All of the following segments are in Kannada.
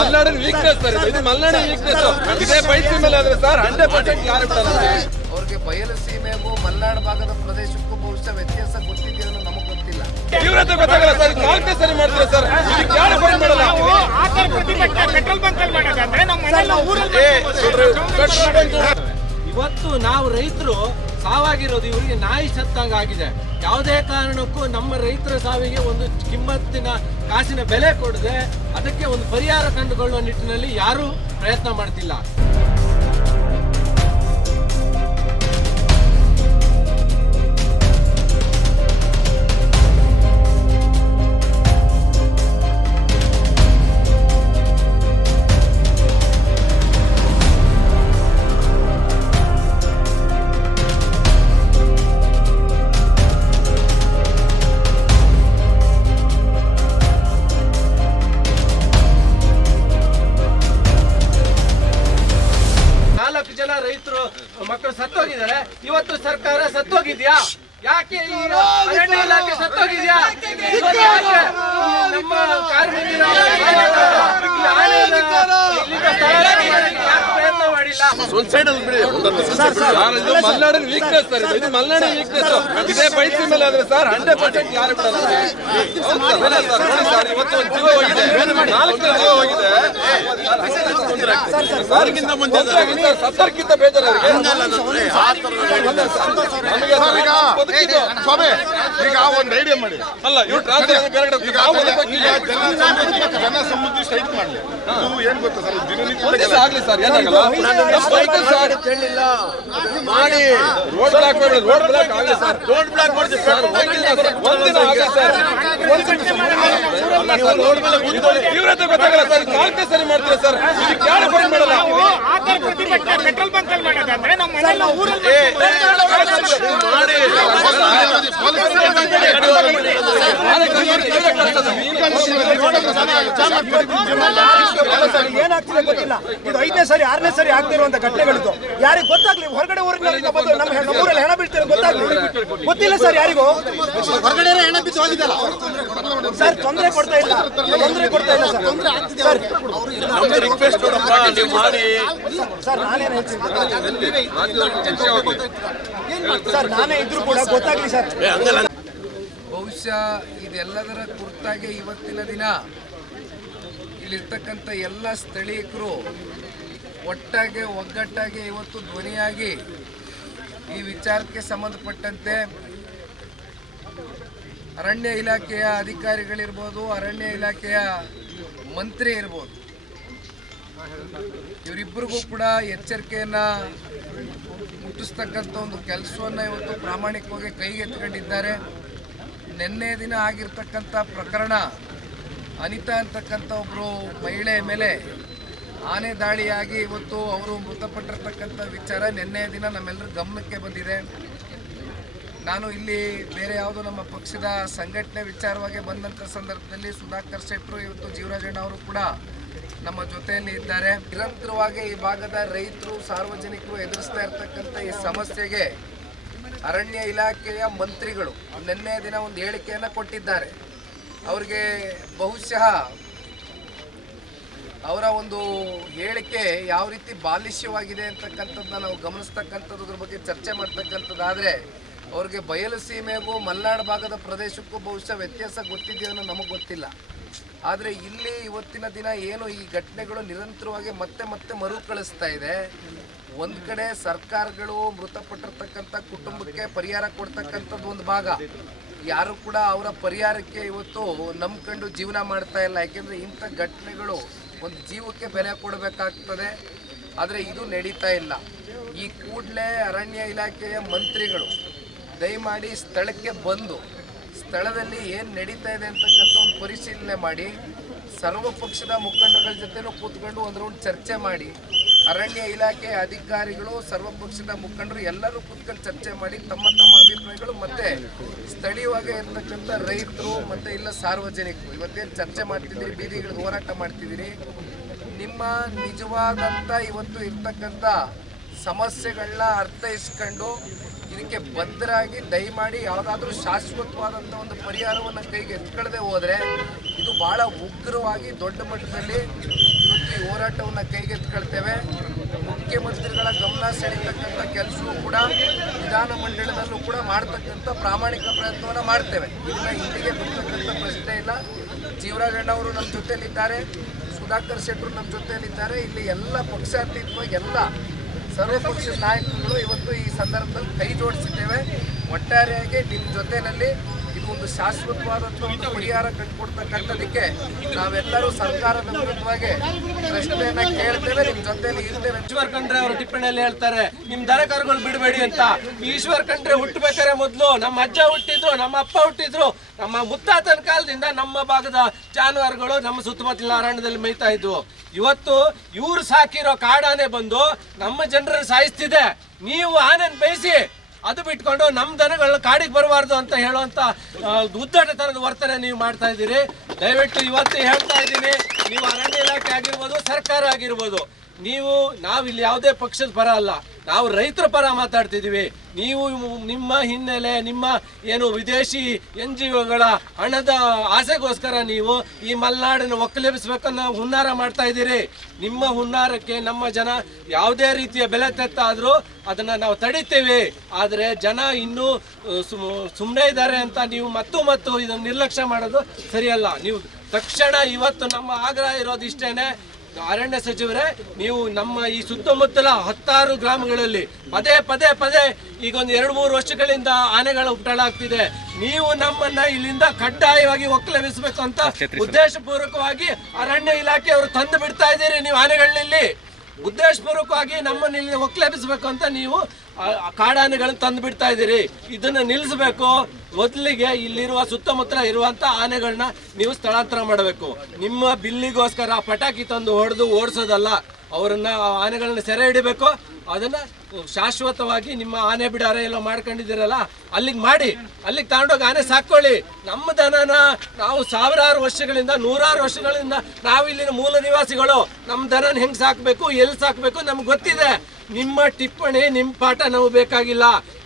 ಮಲ್ನಾಡಿನ ವೀಕ್ನೆಸ್ ಸರ್, ಇದು ಮಲ್ನಾಡಿನ ವೀಕ್ನೆಸ್. ಇದೇ ಬಯಲು ಮೇಲೆ ಆದ್ರೆ ಸರ್ 100% ಯಾರು ಬಿಡಲ್ಲ. ಅವ್ರಿಗೆ ಬಯಲು ಸೀಮೆಗೂ ಮಲೆನಾಡು ಭಾಗದ ಪ್ರದೇಶಕ್ಕೂ ಬಹುಶಃ ವ್ಯತ್ಯಾಸ ಗೊತ್ತಿದೆಯೋ ನಮಗೆ ಗೊತ್ತಿಲ್ಲ. ತೀವ್ರತೆ ಗೊತ್ತಾಗಲ್ಲ ಸರ್. ನಾಲ್ಕೇ ಸರಿ ಮಾಡ್ತೀರಾ ಸರ್, ಇದಕ್ಕೆ ಯಾರು ಫೋನ್ ಮಾಡಲ್ಲ. ಇವತ್ತು ನಾವು ರೈತರು ಸಾವಾಗಿರೋದು ಇವರಿಗೆ ನಾಯಿ ಸತ್ತಂಗ ಆಗಿದೆ. ಯಾವುದೇ ಕಾರಣಕ್ಕೂ ನಮ್ಮ ರೈತರ ಸಾವಿಗೆ ಒಂದು ಕಿಮ್ಮತ್ತಿನ ಕಾಸಿನ ಬೆಲೆ ಕೊಡದೆ ಅದಕ್ಕೆ ಒಂದು ಪರಿಹಾರ ಕಂಡುಕೊಳ್ಳುವ ನಿಟ್ಟಿನಲ್ಲಿ ಯಾರೂ ಪ್ರಯತ್ನ ಮಾಡ್ತಿಲ್ಲ. ರೈತರು ಮಕ್ಕಳು ಸತ್ತೋಗಿದ್ದಾರೆ. ಇವತ್ತು ಸರ್ಕಾರ ಸತ್ತೋಗಿದ್ಯಾ? ಯಾಕೆ ಅರಣ್ಯ ಇಲಾಖೆ ಸತ್ತೋಗಿದ್ಯಾ? ನಮ್ಮ ಕಾರ್ಮಿಕರ ಪ್ರಯತ್ನ ಮಾಡಿಲ್ಲ. ಮಲ್ನಾಡಿನ ವೀಕ್ನೆಸ್ ಸರ್, ಇದು ಮಲ್ನಾಡಿನ ವೀಕ್ನೆಸ್. ಇದೇ ಬಯಲು ಮೇಲೆ ಆದ್ರೆ ಸರ್ 100% ಯಾರು ಬಿಡಲ್ಲ. ಇವತ್ತು ಒಂದು ಜೀವ ಹೋಗಿದೆ, 4 ಜೀವ ಹೋಗಿದೆ. ಸತ್ತರ್ಕಿಂತ ಬೇಜಾರಿಗೆ ಈಗ ಒಂದು ಐಡಿಯಾ ಮಾಡಿ ಅಲ್ಲ, ಇವ್ರು ಜನ ಸಮೃದ್ಧಿ ಸ್ಟ್ರೈಕ್ ಮಾಡಲಿ. ಏನ್ ಗೊತ್ತಾ ಸರ್, ಆಗ್ಲಿ ಸರ್, ಏನಾಗಲ್ಲ ಮಾಡಿ ರೋಡ್ ಬ್ಲಾಕ್ ಮಾಡಿ, ರೋಡ್ ಬ್ಲಾಕ್ ಆಗಲಿ ಸರ್, ರೋಡ್ ಬ್ಲಾಕ್ ಮಾಡ್ತೀವಿ ಸರ್. ಒಂದಿನ ಆಗಲಿ ಸರ್, ತೀವ್ರತೆ ಗೊತ್ತಾಗಲ್ಲ ಸರ್. 4 ಸರಿ ಮಾಡ್ತೀರಾ ಸರ್, ಇದಕ್ಕೆ ಯಾರು ಫೋನ್ ಮಾಡಲ್ಲ. ಪೆಟ್ರೋಲ್ ಬಂಕ್ ಅಲ್ಲಿ ಮಾಡೋದಾದ್ರೆ ನಮ್ಮ ಮನೆಯಲ್ಲ ಊರಲ್ಲಿ ಏನಾಗ್ತಿದೆ ಗೊತ್ತಿಲ್ಲ. ಇದು 5ನೇ ಸರಿ 6ನೇ ಸರಿ ಆಗ್ತಿರುವಂತ ಘಟನೆಗಳಿದ್ದು ಯಾರಿಗೆ ಗೊತ್ತಾಗ್ಲಿ. ಹೊರಗಡೆ ಊರಿನಿಂದ ಬಂದು ನಮ್ಮೂರಲ್ಲಿ ಹೆಣ ಬೀಳ್ತಿರೋ ಗೊತ್ತಿಲ್ಲ ಸರ್ ಯಾರಿಗೂ. ಹೊರಗಡೆ ಹೆಣ ಬಿದ್ದು ಹೋಗಿದ್ದಲ್ಲ ಸರ್, ತೊಂದರೆ ಕೊಡ್ತಾ ಇಲ್ಲ ಸರ್. ನಾನೇನು ಹೇಳ್ತೀನಿ ಸರ್, ನಾನೇ ಇದ್ರು ಕೂಡ ಗೊತ್ತಾಗ್ಲಿ ಸರ್. ಬಹುಶಃ ಇದೆಲ್ಲದರ ಕುರಿತಾಗಿ ಇವತ್ತಿನ ದಿನ ಇಲ್ಲಿರ್ತಕ್ಕಂಥ ಎಲ್ಲ ಸ್ಥಳೀಯರು ಒಟ್ಟಾಗಿ ಒಗ್ಗಟ್ಟಾಗಿ ಇವತ್ತು ಧ್ವನಿಯಾಗಿ ಈ ವಿಚಾರಕ್ಕೆ ಸಂಬಂಧಪಟ್ಟಂತೆ ಅರಣ್ಯ ಇಲಾಖೆಯ ಅಧಿಕಾರಿಗಳಿರ್ಬೋದು, ಅರಣ್ಯ ಇಲಾಖೆಯ ಮಂತ್ರಿ ಇರ್ಬೋದು, ಇವರಿಬ್ಬರಿಗೂ ಕೂಡ ಎಚ್ಚರಿಕೆಯನ್ನು ಮುಟ್ಟಿಸ್ತಕ್ಕಂಥ ಒಂದು ಕೆಲಸವನ್ನು ಇವತ್ತು ಪ್ರಾಮಾಣಿಕವಾಗಿ ಕೈಗೆತ್ತಿಕೊಂಡಿದ್ದಾರೆ. ನಿನ್ನೆ ದಿನ ಆಗಿರ್ತಕ್ಕಂಥ ಪ್ರಕರಣ, ಅನಿತಾ ಅಂತಕ್ಕಂಥ ಒಬ್ಬರು ಮಹಿಳೆಯ ಮೇಲೆ ಆನೆ ದಾಳಿಯಾಗಿ ಇವತ್ತು ಅವರು ಮೃತಪಟ್ಟಿರ್ತಕ್ಕಂಥ ವಿಚಾರ ನಿನ್ನೆ ದಿನ ನಮ್ಮೆಲ್ಲರ ಗಮನಕ್ಕೆ ಬಂದಿದೆ. ನಾನು ಇಲ್ಲಿ ಬೇರೆ ಯಾವುದೋ ನಮ್ಮ ಪಕ್ಷದ ಸಂಘಟನೆ ವಿಚಾರವಾಗಿ ಬಂದಂಥ ಸಂದರ್ಭದಲ್ಲಿ ಸುಧಾಕರ್ ಶೆಟ್ಟರು, ಇವತ್ತು ಜೀವರಾಜಣ್ಣ ಅವರು ಕೂಡ ನಮ್ಮ ಜೊತೆಯಲ್ಲಿ ಇದ್ದಾರೆ. ನಿರಂತರವಾಗಿ ಈ ಭಾಗದ ರೈತರು, ಸಾರ್ವಜನಿಕರು ಎದುರಿಸ್ತಾ ಇರ್ತಕ್ಕಂಥ ಈ ಸಮಸ್ಯೆಗೆ ಅರಣ್ಯ ಇಲಾಖೆಯ ಮಂತ್ರಿಗಳು ನಿನ್ನೆ ದಿನ ಒಂದು ಹೇಳಿಕೆಯನ್ನು ಕೊಟ್ಟಿದ್ದಾರೆ. ಅವರಿಗೆ ಬಹುಶಃ ಅವರ ಒಂದು ಹೇಳಿಕೆ ಯಾವ ರೀತಿ ಬಾಲಿಷ್ಯವಾಗಿದೆ ಅಂತಕ್ಕಂಥದ್ದನ್ನ ನಾವು ಗಮನಿಸ್ತಕ್ಕಂಥದ್ರ ಬಗ್ಗೆ ಚರ್ಚೆ ಮಾಡ್ತಕ್ಕಂಥದ್ದಾದರೆ ಅವ್ರಿಗೆ ಬಯಲು ಸೀಮೆಗೂ ಮಲೆನಾಡು ಭಾಗದ ಪ್ರದೇಶಕ್ಕೂ ಬಹುಶಃ ವ್ಯತ್ಯಾಸ ಗೊತ್ತಿದೆಯೋ ನಮಗೆ ಗೊತ್ತಿಲ್ಲ. ಆದರೆ ಇಲ್ಲಿ ಇವತ್ತಿನ ದಿನ ಏನು ಈ ಘಟನೆಗಳು ನಿರಂತರವಾಗಿ ಮತ್ತೆ ಮರುಕಳಿಸ್ತಾ ಇದೆ. ಒಂದು ಕಡೆ ಸರ್ಕಾರಗಳು ಮೃತಪಟ್ಟಿರ್ತಕ್ಕಂಥ ಕುಟುಂಬಕ್ಕೆ ಪರಿಹಾರ ಕೊಡ್ತಕ್ಕಂಥದ್ದು ಒಂದು ಭಾಗ, ಯಾರು ಕೂಡ ಅವರ ಪರಿಹಾರಕ್ಕೆ ಇವತ್ತು ನಂಬ್ಕೊಂಡು ಜೀವನ ಮಾಡ್ತಾ ಇಲ್ಲ. ಯಾಕೆಂದರೆ ಇಂಥ ಘಟನೆಗಳು ಒಂದು ಜೀವಕ್ಕೆ ಬೆಲೆ ಕೊಡಬೇಕಾಗ್ತದೆ, ಆದರೆ ಇದು ನಡೀತಾ ಇಲ್ಲ. ಈ ಕೂಡಲೇ ಅರಣ್ಯ ಇಲಾಖೆಯ ಮಂತ್ರಿಗಳು ದಯಮಾಡಿ ಸ್ಥಳಕ್ಕೆ ಬಂದು ಸ್ಥಳದಲ್ಲಿ ಏನು ನಡೀತಾ ಇದೆ ಅಂತಕ್ಕಂಥ ಒಂದು ಪರಿಶೀಲನೆ ಮಾಡಿ, ಸರ್ವಪಕ್ಷದ ಮುಖಂಡಗಳ ಜೊತೆನೂ ಕೂತ್ಕೊಂಡು ಒಂದು ರೌಂಡ್ ಚರ್ಚೆ ಮಾಡಿ, ಅರಣ್ಯ ಇಲಾಖೆ ಅಧಿಕಾರಿಗಳು, ಸರ್ವಪಕ್ಷದ ಮುಖಂಡರು ಎಲ್ಲರೂ ಕೂತ್ಕೊಂಡು ಚರ್ಚೆ ಮಾಡಿ ತಮ್ಮ ಅಭಿಪ್ರಾಯಗಳು ಮತ್ತು ಸ್ಥಳೀಯವಾಗಿ ಇರ್ತಕ್ಕಂಥ ರೈತರು ಮತ್ತು ಇಲ್ಲ ಸಾರ್ವಜನಿಕರು ಇವತ್ತೇನು ಚರ್ಚೆ ಮಾಡ್ತಿದ್ದೀರಿ, ಬೀದಿಗಳಿಗೆ ಹೋರಾಟ ಮಾಡ್ತಿದ್ದೀರಿ, ನಿಮ್ಮ ನಿಜವಾದಂಥ ಇವತ್ತು ಇರ್ತಕ್ಕಂಥ ಸಮಸ್ಯೆಗಳನ್ನ ಅರ್ಥೈಸ್ಕೊಂಡು ಇದಕ್ಕೆ ಬದ್ಧರಾಗಿ ದಯಮಾಡಿ ಯಾವುದಾದ್ರೂ ಶಾಶ್ವತವಾದಂಥ ಒಂದು ಪರಿಹಾರವನ್ನು ಕೈಗೆ ಎತ್ಕೊಳ್ಳದೆ ಹೋದರೆ ಇದು ಇವತ್ತು ಬಹಳ ಉಗ್ರವಾಗಿ ದೊಡ್ಡ ಮಟ್ಟದಲ್ಲಿ ಇವತ್ತು ಈ ಹೋರಾಟವನ್ನು ಕೈಗೆತ್ತಿಕೊಳ್ತೇವೆ. ಮುಖ್ಯಮಂತ್ರಿಗಳ ಗಮನ ಸೆಳೀತಕ್ಕಂಥ ಕೆಲಸವೂ ಕೂಡ ವಿಧಾನಮಂಡಲದಲ್ಲೂ ಕೂಡ ಮಾಡ್ತಕ್ಕಂಥ ಪ್ರಾಮಾಣಿಕ ಪ್ರಯತ್ನವನ್ನು ಮಾಡ್ತೇವೆ. ಇದನ್ನ ಇಲ್ಲಿಗೆ ಬಿಡ್ತಕ್ಕಂಥ ಪ್ರಶ್ನೆ ಇಲ್ಲ. ಜೀವರಾಜಣ್ಣವರು ನಮ್ಮ ಜೊತೆಯಲ್ಲಿದ್ದಾರೆ, ಸುಧಾಕರ್ ಶೆಟ್ಟರು ನಮ್ಮ ಜೊತೆಯಲ್ಲಿದ್ದಾರೆ. ಇಲ್ಲಿ ಎಲ್ಲ ಪಕ್ಷಾತೀತವಾಗಿ ಎಲ್ಲ ಸರ್ವಪಕ್ಷದ ನಾಯಕರುಗಳು ಇವತ್ತು ಈ ಸಂದರ್ಭದಲ್ಲಿ ಕೈ ಜೋಡಿಸಿದ್ದೇವೆ. ಒಟ್ಟಾರೆಯಾಗಿ ನಿಮ್ಮ ಜೊತೆಯಲ್ಲಿ ಇದು ಒಂದು ಶಾಶ್ವತವಾದಂಥ ಒಂದು ಪರಿಹಾರ ಕಂಡುಕೊಡ್ತಕ್ಕಂಥದಕ್ಕೆ ನಾವೆಲ್ಲರೂ ಸರ್ಕಾರದ ವಿರುದ್ಧವಾಗಿ ಪ್ರಶ್ನೆಯನ್ನ ಕೇಳ್ತೇವೆ, ನಿಮ್ಮ ಜೊತೆಯಲ್ಲಿ ಇರ್ತೇವೆ. ಈಶ್ವರ್ ಖಂಡ್ರೆ ಅವರು ಟಿಪ್ಪಣಿಯಲ್ಲಿ ಹೇಳ್ತಾರೆ ನಿಮ್ ದನ ಕರುಗಳು ಬಿಡಬೇಡಿ ಅಂತ. ಈಶ್ವರ್ ಖಂಡ್ರೆ ಹುಟ್ಟಬೇಕಾದ್ರೆ ಮೊದಲು ನಮ್ಮ ಅಜ್ಜ ಹುಟ್ಟಿದ್ರು, ನಮ್ಮ ಅಪ್ಪ ಹುಟ್ಟಿದ್ರು, ನಮ್ಮ ಮುತ್ತಾತನ ಕಾಲದಿಂದ ನಮ್ಮ ಭಾಗದ ಜಾನುವಾರುಗಳು ನಮ್ಮ ಸುತ್ತಮುತ್ತಲಿನ ಅರಣ್ಯದಲ್ಲಿ ಮೇಯ್ತಾ ಇದ್ವು. ಇವತ್ತು ಇವ್ರು ಸಾಕಿರೋ ಕಾಡಾನೆ ಬಂದು ನಮ್ಮ ಜನರನ್ನು ಸಾಯಿಸ್ತಿದೆ. ನೀವು ಆನೆನ್ ಬೇಯಿಸಿ ಅದು ಬಿಟ್ಕೊಂಡು ನಮ್ಮ ದನಗಳನ್ನ ಕಾಡಿಗೆ ಬರಬಾರ್ದು ಅಂತ ಹೇಳುವಂತ ಉದ್ದಟತನದ ವರ್ತನೆ ನೀವು ಮಾಡ್ತಾ ಇದ್ದೀರಿ. ದಯವಿಟ್ಟು ಇವತ್ತು ಹೇಳ್ತಾ ಇದ್ದೀನಿ, ನೀವು ಅರಣ್ಯ ಇಲಾಖೆ ಆಗಿರ್ಬೋದು, ಸರ್ಕಾರ ಆಗಿರ್ಬೋದು, ನಾವಿಲ್ಲಿ ಯಾವುದೇ ಪಕ್ಷದ ಪರ ಅಲ್ಲ, ನಾವು ರೈತರ ಪರ ಮಾತಾಡ್ತಿದ್ದೀವಿ. ನೀವು ನಿಮ್ಮ ಹಿನ್ನೆಲೆ, ನಿಮ್ಮ ಏನು ವಿದೇಶಿ NGOಗಳ ಹಣದ ಆಸೆಗೋಸ್ಕರ ನೀವು ಈ ಮಲೆನಾಡನ್ನು ಒಕ್ಕಲೆಬ್ಬಿಸ್ಬೇಕನ್ನೋ ಹುನ್ನಾರ ಮಾಡ್ತಾ ಇದ್ದೀರಿ. ನಿಮ್ಮ ಹುನ್ನಾರಕ್ಕೆ ನಮ್ಮ ಜನ ಯಾವುದೇ ರೀತಿಯ ಬೆಲೆ ತೆತ್ತಾದರೂ ಅದನ್ನು ನಾವು ತಡಿತೀವಿ. ಆದರೆ ಜನ ಇನ್ನೂ ಸುಮ್ಮನೆ ಇದ್ದಾರೆ ಅಂತ ನೀವು ಮತ್ತು ಇದನ್ನು ನಿರ್ಲಕ್ಷ್ಯ ಮಾಡೋದು ಸರಿಯಲ್ಲ. ನೀವು ತಕ್ಷಣ ಇವತ್ತು ನಮ್ಮ ಆಗ್ರಹ ಇರೋದು ಇಷ್ಟೇನೆ, ಅರಣ್ಯ ಸಚಿವರೇ, ನೀವು ನಮ್ಮ ಈ ಸುತ್ತಮುತ್ತಲ 10 ಗ್ರಾಮಗಳಲ್ಲಿ ಪದೇ ಈಗ ಒಂದು 2-3 ವರ್ಷಗಳಿಂದ ಆನೆಗಳ ಉಪಟಳಾಗ್ತಿದೆ. ನೀವು ನಮ್ಮನ್ನ ಇಲ್ಲಿಂದ ಕಡ್ಡಾಯವಾಗಿ ಒಕ್ಕಲೆಬ್ಬಿಸಬೇಕು ಅಂತ ಉದ್ದೇಶಪೂರ್ವಕವಾಗಿ ಅರಣ್ಯ ಇಲಾಖೆಯವರು ತಂದು ಬಿಡ್ತಾ ಇದ್ದೀರಿ. ನೀವು ಆನೆಗಳಲ್ಲಿ ಉದ್ದೇಶಪೂರ್ವಕವಾಗಿ ನಮ್ಮನ್ನ ಇಲ್ಲಿ ಒಕ್ಕಲೆಬ್ಬಿಸಬೇಕು ಅಂತ ನೀವು ಕಾಡಾನೆಗಳನ್ನು ತಂದು ಬಿಡ್ತಾ ಇದ್ದೀರಿ. ಇದನ್ನು ನಿಲ್ಲಿಸಬೇಕು. ಮೊದಲಿಗೆ ಇಲ್ಲಿರುವ ಸುತ್ತಮುತ್ತ ಇರುವಂತ ಆನೆಗಳನ್ನ ನೀವು ಸ್ಥಳಾಂತರ ಮಾಡಬೇಕು. ನಿಮ್ಮ ಬಿಲ್ಲಿಗೋಸ್ಕರ ಪಟಾಕಿ ತಂದು ಹೊಡೆದು ಓಡಿಸೋದಲ್ಲ, ಅವರನ್ನ ಆನೆಗಳನ್ನ ಸೆರೆ ಹಿಡಿಬೇಕು. ಅದನ್ನ ಶಾಶ್ವತವಾಗಿ ನಿಮ್ಮ ಆನೆ ಬಿಡಾರ ಎಲ್ಲ ಮಾಡ್ಕೊಂಡಿದ್ದೀರಲ್ಲ ಅಲ್ಲಿಗೆ ಮಾಡಿ, ಅಲ್ಲಿಗೆ ತಗೊಂಡೋಗಿ ಆನೆ ಸಾಕೊಳ್ಳಿ. ನಮ್ಮ ದನನ ನಾವು ಸಾವಿರಾರು ವರ್ಷಗಳಿಂದ, 100 ವರ್ಷಗಳಿಂದ ನಾವು ಇಲ್ಲಿನ ಮೂಲ ನಿವಾಸಿಗಳು. ನಮ್ಮ ದನನ ಹೆಂಗ್ ಸಾಕ್ಬೇಕು, ಎಲ್ಲಿ ಸಾಕ್ಬೇಕು ನಮ್ಗೆ ಗೊತ್ತಿದೆ. ನಿಮ್ಮ ಟಿಪ್ಪಣಿ, ನಿಮ್ಮ ಪಾಠ ನಾವು ಬೇಕಾಗಿಲ್ಲ.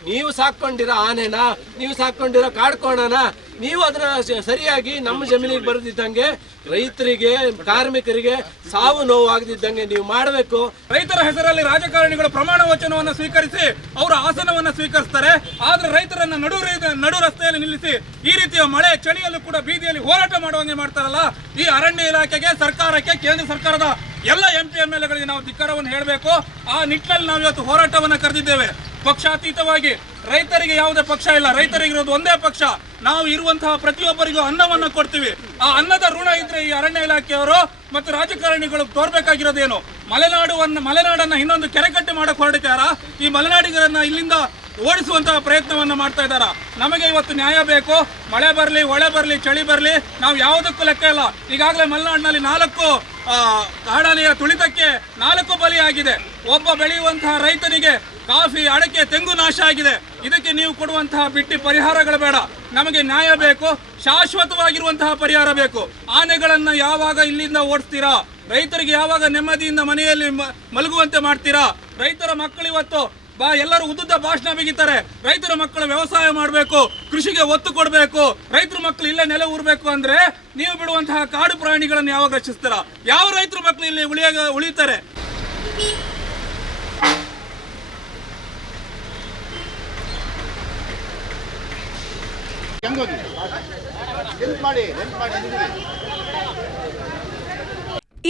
ನೀವು ಸಾಕೊಂಡಿರೋ ಆನೆನ, ನೀವು ಸಾಕೊಂಡಿರೋ ಕಾಡ್ಕೋಣನ, ನೀವು ಅದನ್ನ ಸರಿಯಾಗಿ ನಮ್ಮ ಜಮೀನಿಗೆ ಬರೆದಿದ್ದಂಗೆ ರೈತರಿಗೆ, ಕಾರ್ಮಿಕರಿಗೆ ಸಾವು ನೋವು ಆಗದಿದ್ದಂಗೆ ನೀವು ಮಾಡಬೇಕು. ರೈತರ ಹೆಸರಲ್ಲಿ ರಾಜಕಾರಣಿಗಳು ಪ್ರಮಾಣ ವಚನವನ್ನು ಸ್ವೀಕರಿಸಿ ಅವರ ಆಸನವನ್ನು ಸ್ವೀಕರಿಸ್ತಾರೆ. ಆದ್ರೆ ರೈತರನ್ನ ನಡು ರಸ್ತೆಯಲ್ಲಿ ನಿಲ್ಲಿಸಿ ಈ ರೀತಿಯ ಮಳೆ ಚಳಿಯಲ್ಲೂ ಕೂಡ ಬೀದಿಯಲ್ಲಿ ಹೋರಾಟ ಮಾಡುವಂಗೆ ಮಾಡ್ತಾರಲ್ಲ, ಈ ಅರಣ್ಯ ಇಲಾಖೆಗೆ, ಸರ್ಕಾರಕ್ಕೆ, ಕೇಂದ್ರ ಸರ್ಕಾರದ ಎಲ್ಲ MP MLAಗಳಿಗೆ ನಾವು ಧಿಕ್ಕಾರವನ್ನು ಹೇಳಬೇಕು. ಆ ನಿಟ್ಟಿನಲ್ಲಿ ನಾವು ಇವತ್ತು ಹೋರಾಟವನ್ನು ಕರೆದಿದ್ದೇವೆ. ಪಕ್ಷಾತೀತವಾಗಿ ರೈತರಿಗೆ ಯಾವುದೇ ಪಕ್ಷ ಇಲ್ಲ, ರೈತರಿಗಿರೋದು ಒಂದೇ ಪಕ್ಷ. ನಾವು ಇರುವಂತಹ ಪ್ರತಿಯೊಬ್ಬರಿಗೂ ಅನ್ನವನ್ನು ಕೊಡ್ತೀವಿ. ಆ ಅನ್ನದ ಋಣ ಇದ್ರೆ ಈ ಅರಣ್ಯ ಇಲಾಖೆಯವರು ಮತ್ತು ರಾಜಕಾರಣಿಗಳು ತೋರ್ಬೇಕಾಗಿರೋದೇನು? ಮಲೆನಾಡನ್ನ ಇನ್ನೊಂದು ಕೆರೆಕಟ್ಟೆ ಮಾಡಕ್ ಹೊರಡಿತಾರ. ಈ ಮಲೆನಾಡಿಗರನ್ನ ಇಲ್ಲಿಂದ ಓಡಿಸುವಂತಹ ಪ್ರಯತ್ನವನ್ನ ಮಾಡ್ತಾ ಇದ್ದಾರ. ನಮಗೆ ಇವತ್ತು ನ್ಯಾಯ ಬೇಕು. ಮಳೆ ಬರಲಿ, ಒಳೆ ಬರಲಿ, ಚಳಿ ಬರಲಿ, ನಾವು ಯಾವುದಕ್ಕೂ ಲೆಕ್ಕ ಇಲ್ಲ. ಈಗಾಗಲೇ ಮಲೆನಾಡಿನಲ್ಲಿ 4 ಕಾಡಾನೆಯ ತುಳಿತಕ್ಕೆ 4 ಬಲಿಯಾಗಿದೆ. ಒಬ್ಬ ಬೆಳೆಯುವಂತಹ ರೈತನಿಗೆ ಕಾಫಿ, ಅಡಕೆ, ತೆಂಗು ನಾಶ ಆಗಿದೆ. ಇದಕ್ಕೆ ನೀವು ಕೊಡುವಂತಹ ಬಿಟ್ಟಿ ಪರಿಹಾರಗಳು ಬೇಡ, ನಮಗೆ ನ್ಯಾಯ ಬೇಕು. ಶಾಶ್ವತವಾಗಿರುವಂತಹ ಪರಿಹಾರ ಬೇಕು. ಆನೆಗಳನ್ನ ಯಾವಾಗ ಇಲ್ಲಿಂದ ಓಡಿಸ್ತೀರಾ? ರೈತರಿಗೆ ಯಾವಾಗ ನೆಮ್ಮದಿಯಿಂದ ಮನೆಯಲ್ಲಿ ಮಲಗುವಂತೆ ಮಾಡ್ತೀರಾ? ರೈತರ ಮಕ್ಕಳು ಇವತ್ತು ಎಲ್ಲರೂ ಉದ್ದುದ್ದ ಭಾಷಣ ಬಿಗಿತಾರೆ. ರೈತರ ಮಕ್ಕಳು ವ್ಯವಸಾಯ ಮಾಡಬೇಕು, ಕೃಷಿಗೆ ಒತ್ತು ಕೊಡಬೇಕು, ರೈತರ ಮಕ್ಕಳು ಇಲ್ಲೇ ನೆಲೆ ಊರ್ಬೇಕು ಅಂದ್ರೆ ನೀವು ಬಿಡುವಂತಹ ಕಾಡು ಪ್ರಾಣಿಗಳನ್ನು ಯಾವಾಗ ರಕ್ಷಿಸ್ತೀರಾ? ಯಾವ ರೈತರ ಮಕ್ಕಳು ಇಲ್ಲಿ ಉಳಿತಾರೆ?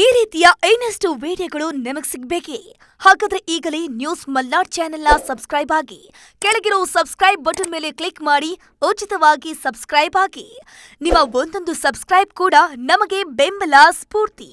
ಈ ರೀತಿಯ ಇನ್ನಷ್ಟು ವಿಡಿಯೋಗಳು ನಿಮಗೆ ಸಿಗಬೇಕೇ? ಹಾಗಾದ್ರೆ ಈಗಲೇ ನ್ಯೂಸ್ ಮಲ್ನಾಡ್ ಚಾನೆಲ್ನ ಸಬ್ಸ್ಕ್ರೈಬ್ ಆಗಿ, ಕೆಳಗಿರೋ ಸಬ್ಸ್ಕ್ರೈಬ್ ಬಟನ್ ಮೇಲೆ ಕ್ಲಿಕ್ ಮಾಡಿ ಉಚಿತವಾಗಿ ಸಬ್ಸ್ಕ್ರೈಬ್ ಆಗಿ. ನಿಮ್ಮ ಒಂದೊಂದು ಸಬ್ಸ್ಕ್ರೈಬ್ ಕೂಡ ನಮಗೆ ಬೆಂಬಲ, ಸ್ಫೂರ್ತಿ.